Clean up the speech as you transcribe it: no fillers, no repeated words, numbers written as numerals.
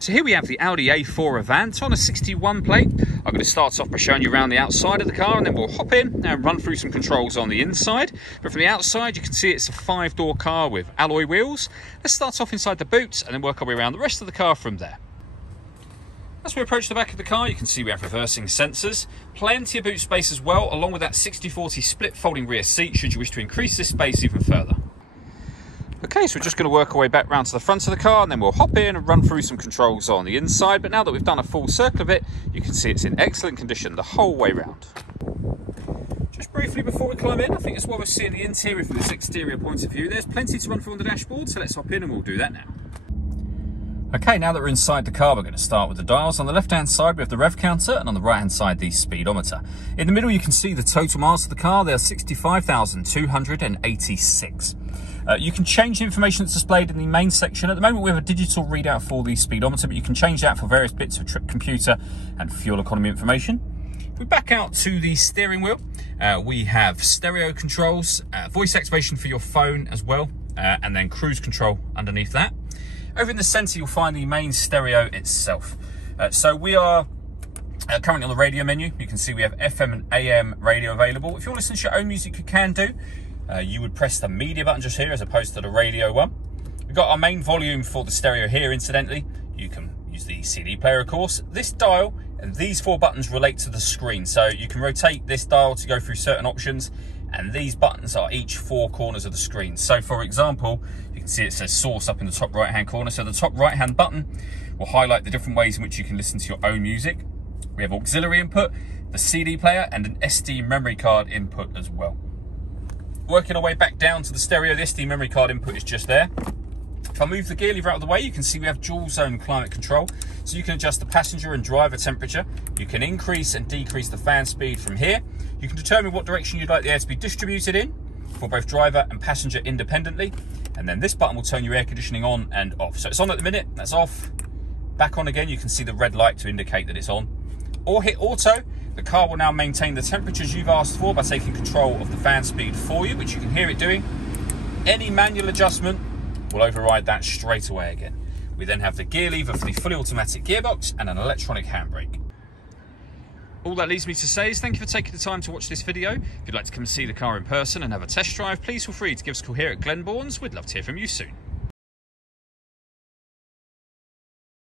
So here we have the Audi A4 Avant on a 61 plate. I'm going to start off by showing you around the outside of the car, and then we'll hop in and run through some controls on the inside. But from the outside, you can see it's a 5-door car with alloy wheels. Let's start off inside the boot and then work our way around the rest of the car from there. As we approach the back of the car, you can see we have reversing sensors, plenty of boot space as well, along with that 60/40 split folding rear seat should you wish to increase this space even further. Okay, so we're just going to work our way back round to the front of the car, and then we'll hop in and run through some controls on the inside. But now that we've done a full circle of it, you can see it's in excellent condition the whole way round. Just briefly before we climb in, I think it's worth seeing the interior from this exterior point of view. There's plenty to run through on the dashboard, so let's hop in and we'll do that now. Okay, now that we're inside the car, we're going to start with the dials. On the left-hand side, we have the rev counter, and on the right-hand side, the speedometer. In the middle, you can see the total miles of the car. They are 65,286. You can change the information that's displayed in the main section. At the moment, we have a digital readout for the speedometer, but you can change that for various bits of trip computer and fuel economy information. If we back out to the steering wheel, we have stereo controls, voice activation for your phone as well, and then cruise control underneath that. Over in the center, you'll find the main stereo itself. So we are currently on the radio menu. You can see we have FM and AM radio available. If you want to listen to your own music, you can do. You would press the media button just here as opposed to the radio one. We've got our main volume for the stereo here, incidentally. You can use the CD player, of course. This dial and these 4 buttons relate to the screen. So you can rotate this dial to go through certain options, and these buttons are each 4 corners of the screen. So for example, you can see it says source up in the top right hand corner. So the top right hand button will highlight the different ways in which you can listen to your own music. We have auxiliary input, the CD player, and an SD memory card input as well. Working our way back down to the stereo, the SD memory card input is just there. If I move the gear lever out of the way, you can see we have dual zone climate control. So you can adjust the passenger and driver temperature. You can increase and decrease the fan speed from here. You can determine what direction you'd like the air to be distributed in for both driver and passenger independently. And then this button will turn your air conditioning on and off. So it's on at the minute, that's off. Back on again, you can see the red light to indicate that it's on. Or hit auto. The car will now maintain the temperatures you've asked for by taking control of the fan speed for you, which you can hear it doing. Any manual adjustment will override that straight away again. We then have the gear lever for the fully automatic gearbox and an electronic handbrake. All that leaves me to say is thank you for taking the time to watch this video. If you'd like to come and see the car in person and have a test drive, please feel free to give us a call here at Glenbourne's. We'd love to hear from you soon.